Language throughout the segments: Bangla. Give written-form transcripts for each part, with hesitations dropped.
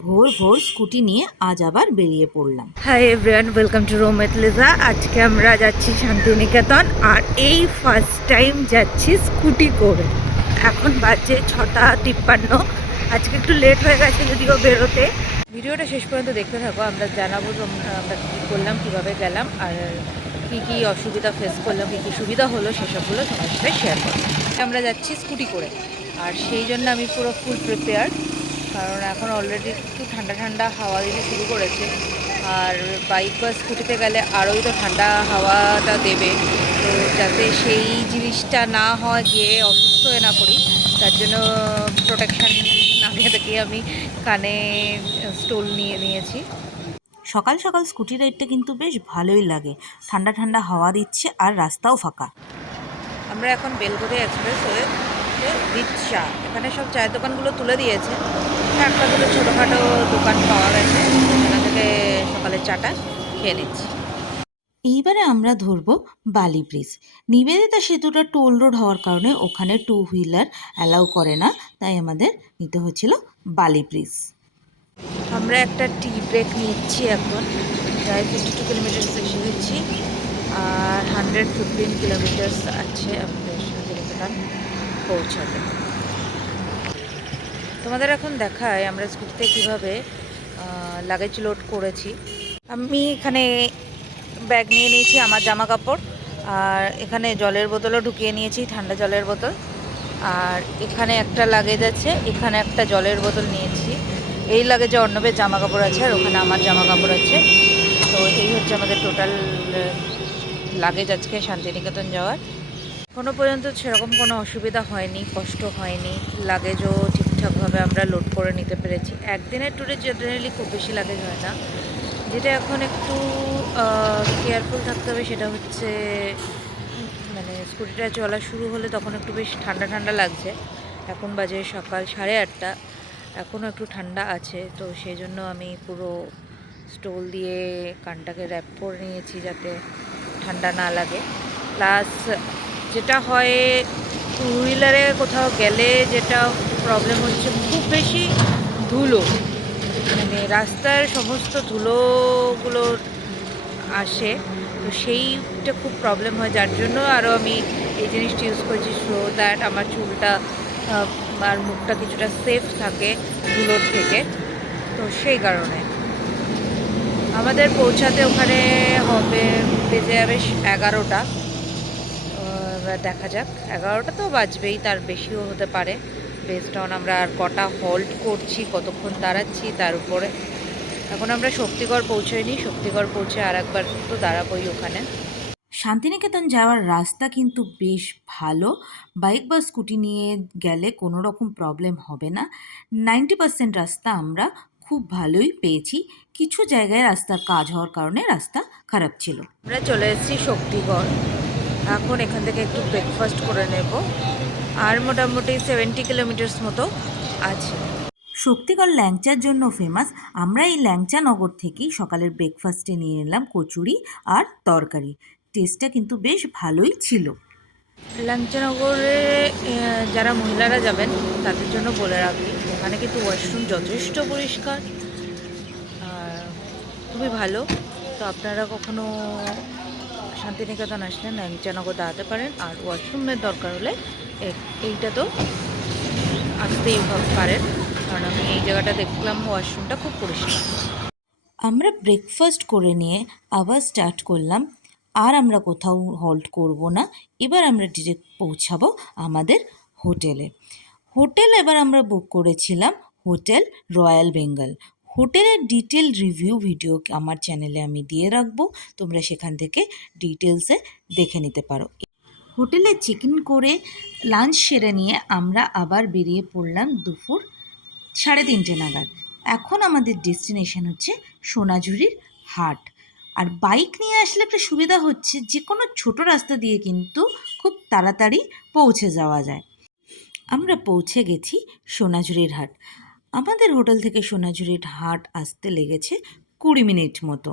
ভোর ভোর স্কুটি নিয়ে আজ আবার বেরিয়ে পড়লাম। Hi everyone, welcome to Rome with Liza. আজকে আমরা যাচ্ছি শান্তিনিকেতন, আর এই ফার্স্ট টাইম যাচ্ছি স্কুটি করে। এখন বাজে 6:53। আজকে একটু লেট হয়ে গেছে যদিও বেরোতে। ভিডিওটা শেষ পর্যন্ত দেখতে থাকো, আমরা জানাবো আমরা কী করলাম, কীভাবে গেলাম, আর কী কী অসুবিধা ফেস করলাম, কী কী সুবিধা হলো সেসবগুলো তোমার সাথে শেয়ার করবো। আমরা যাচ্ছি স্কুটি করে, আর সেই জন্য আমি পুরো ফুল প্রিপেয়ার, কারণ এখন অলরেডি একটু ঠান্ডা ঠান্ডা হাওয়া দিতে শুরু করেছে। আর বাইক বা স্কুটিতে গেলে আরোই তো ঠান্ডা হাওয়াটা দেবে, তো যাতে সেই জিনিসটা না হয়, গিয়ে অসুস্থ হয়ে না পড়ি, তার জন্য প্রোটেকশান আগে থেকে আমি কানে স্টোল নিয়ে নিয়েছি। সকাল সকাল স্কুটি রাইডটা কিন্তু বেশ ভালোই লাগে, ঠান্ডা ঠান্ডা হাওয়া দিচ্ছে আর রাস্তাও ফাঁকা। আমরা এখন বেলঘড়িয়া এক্সপ্রেস হয়ে উইথ চা, এখানে সব চায়ের দোকানগুলো তুলে দিয়েছে, একটা দুটো ছোটোখাটো দোকান পাওয়া গেছে, সেখান থেকে সকালের চাটা খেয়ে নিচ্ছি। এইবারে আমরা ধরবো বালি ব্রিজ। নিবেদিতা সেতুটা টোল রোড হওয়ার কারণে ওখানে টু হুইলার অ্যালাউ করে না, তাই আমাদের নিতে হচ্ছিল বালি ব্রিজ। আমরা একটা টি ব্রেক নিচ্ছি এখন, প্রায় 52 কিলোমিটার এসে গেছি, আর 115 কিলোমিটার্স আছে আমাদের শান্তিনিকেতন পৌঁছাতে। তোমাদের এখন দেখায় আমরা স্কুটিতে কীভাবে লাগেজ লোড করেছি। আমি এখানে ব্যাগ নিয়ে নিয়েছি, আমার জামা কাপড়, আর এখানে জলের বোতলও ঢুকিয়ে নিয়েছি, ঠান্ডা জলের বোতল, আর এখানে একটা লাগেজ আছে, এখানে একটা জলের বোতল নিয়েছি। এই লাগেজে অর্ণবের জামা কাপড় আছে, আর ওখানে আমার জামা কাপড় আছে। তো এই হচ্ছে আমাদের টোটাল লাগেজ আজকে শান্তিনিকেতন যাওয়ার। এখনও পর্যন্ত সেরকম কোনো অসুবিধা হয়নি, কষ্ট হয়নি, লাগেজও ঠিকঠাকভাবে আমরা লোড করে নিতে পেরেছি। একদিনের ট্যুরে জেনারেলি খুব বেশি লাগেজ হয় না। যেটা এখন একটু কেয়ারফুল থাকতে হবে সেটা হচ্ছে, মানে স্কুটিটা চলা শুরু হলে তখন একটু বেশ ঠান্ডা ঠান্ডা লাগছে। এখন বাজে সকাল 8:30, এখনও একটু ঠান্ডা আছে, তো সেই জন্য আমি পুরো স্টোল দিয়ে কানটাকে র্যাপ করে নিয়েছি যাতে ঠান্ডা না লাগে। প্লাস যেটা হয় টু হুইলারে কোথাও গেলে যেটা প্রবলেম হচ্ছে, খুব বেশি ধুলো, মানে রাস্তার সমস্ত ধুলোগুলো আসে, তো সেইটা খুব প্রবলেম হয়, যার জন্য আরও আমি এই জিনিসটা ইউজ করছি, সো দ্যাট আমার চুলটা আর মুখটা কিছুটা সেফ থাকে ধুলোর থেকে। তো সেই কারণে আমাদের পৌঁছাতে ওখানে হবে, বেজে যাবে 11টা। এবার দেখা যাক, 11টা তো বাজবেই, তার বেশিও হতে পারে, বেসড অন আমরা আর কটা হল্ট করছি, কতক্ষণ দাঁড়াচ্ছি তার উপরে। এখন আমরা শক্তিগড় পৌঁছাইনি, শক্তিগড় পৌঁছে আর একবার তো দাঁড়াবোই ওখানে। শান্তিনিকেতন যাওয়ার রাস্তা কিন্তু বেশ ভালো, বাইক বা স্কুটি নিয়ে গেলে কোনো রকম প্রবলেম হবে না। 90% রাস্তা আমরা খুব ভালোই পেয়েছি, কিছু জায়গায় রাস্তার কাজ হওয়ার কারণে রাস্তা খারাপ ছিল। আমরা চলে এসেছি শক্তিগড়, এখন এখান থেকে একটু ব্রেকফাস্ট করে নেব, আর মোটামুটি 70 কিলোমিটার্স মতো আছে। শক্তিগড় ল্যাংচার জন্য ফেমাস। আমরা এই ল্যাংচা নগর থেকেই সকালের ব্রেকফাস্টে নিয়ে নিলাম কচুরি আর তরকারি। টেস্টটা কিন্তু বেশ ভালোই ছিল। লাঞ্চানগরে যারা মহিলারা যাবেন তাদের জন্য বলে রাখি, ওখানে কিন্তু ওয়াশরুম যথেষ্ট পরিষ্কার আর খুবই ভালো। তো আপনারা কখনো শান্তিনিকেতন আসলে লাঞ্চানগর দাঁড়াতে পারেন, আর ওয়াশরুমের দরকার হলে এইটা তো আসতেই পারেন, কারণ আমি এই জায়গাটা দেখলাম ওয়াশরুমটা খুব পরিষ্কার। আমরা ব্রেকফাস্ট করে নিয়ে আবার স্টার্ট করলাম, আর আমরা কোথাও হল্ট করব না। এবার আমরা ডিরেক্ট পৌঁছাবো আমাদের হোটেলে। হোটেল এবার আমরা বুক করেছিলাম হোটেল রয়্যাল বেঙ্গল। হোটেলের ডিটেল রিভিউ ভিডিও আমার চ্যানেলে আমি দিয়ে রাখবো, তোমরা সেখান থেকে ডিটেলসে দেখে নিতে পারো। হোটেলে চেক ইন করে লাঞ্চ সেরে নিয়ে আমরা আবার বেরিয়ে পড়লাম দুপুর 3:30 নাগাদ। এখন আমাদের ডেস্টিনেশন হচ্ছে সোনাঝুরির হাট। আর বাইক নিয়ে আসলে একটা সুবিধা হচ্ছে, যে কোনো ছোট রাস্তা দিয়ে কিন্তু খুব তাড়াতাড়ি পৌঁছে যাওয়া যায়। আমরা পৌঁছে গেছি সোনাঝুরির হাট। আমাদের হোটেল থেকে সোনাঝুরির হাট আসতে লেগেছে 20 মিনিট মতো।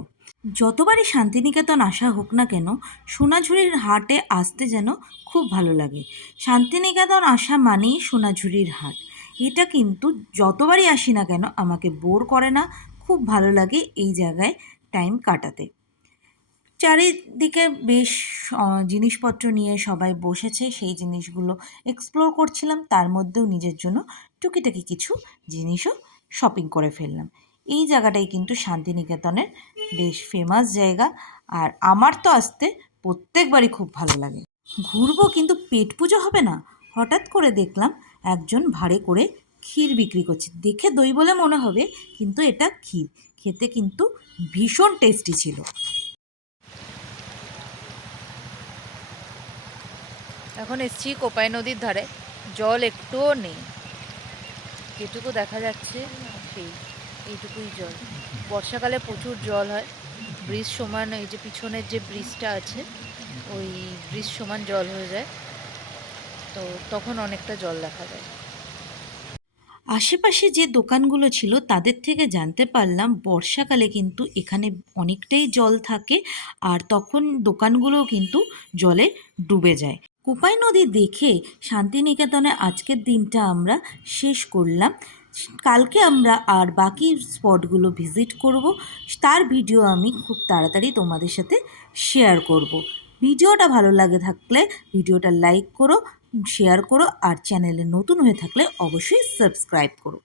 যতবারই শান্তিনিকেতন আসা হোক না কেন, সোনাঝুরির হাটে আসতে যেন খুব ভালো লাগে। শান্তিনিকেতন আসা মানেই সোনাঝুরির হাট। এটা কিন্তু যতবারই আসি না কেন আমাকে বোর করে না, খুব ভালো লাগে এই জায়গায় টাইম কাটাতে। চারিদিকে বেশ জিনিসপত্র নিয়ে সবাই বসেছে, সেই জিনিসগুলো এক্সপ্লোর করছিলাম, তার মধ্যেও নিজের জন্য টুকিটাকি কিছু জিনিসও শপিং করে ফেললাম। এই জায়গাটাই কিন্তু শান্তিনিকেতনের বেশ ফেমাস জায়গা, আর আমার তো আসতে প্রত্যেকবারই খুব ভালো লাগে। ঘুরবো কিন্তু পেট পুজো হবে না। হঠাৎ করে দেখলাম একজন ভাড়ে করে ক্ষীর বিক্রি করছে, দেখে দই বলে মনে হবে কিন্তু এটা ক্ষীর, খেতে কিন্তু ভীষণ টেস্টি ছিল। এখন এসছি কোপাই নদীর ধারে, জল একটুও নেই, যেটুকু দেখা যাচ্ছে সেই এইটুকুই জল। বর্ষাকালে প্রচুর জল হয়, ব্রিজ সমান, এই যে পিছনের যে ব্রিজটা আছে ওই ব্রিজ সমান জল হয়ে যায়, তো তখন অনেকটা জল দেখা যায়। আশেপাশে যে দোকানগুলো ছিল তাদের থেকে জানতে পারলাম বর্ষাকালে কিন্তু এখানে অনেকটাই জল থাকে, আর তখন দোকানগুলোও কিন্তু জলে ডুবে যায়। কোপাই নদী দেখে শান্তিনিকেতনে আজকের দিনটা আমরা শেষ করলাম। কালকে আমরা আর বাকি স্পটগুলো ভিজিট করব, তার ভিডিও আমি খুব তাড়াতাড়ি তোমাদের সাথে শেয়ার করব। ভিডিওটা ভালো লাগে থাকলে ভিডিওটা লাইক করো, শেয়ার করো, আর চ্যানেলে নতুন হয়ে থাকলে অবশ্যই সাবস্ক্রাইব করো।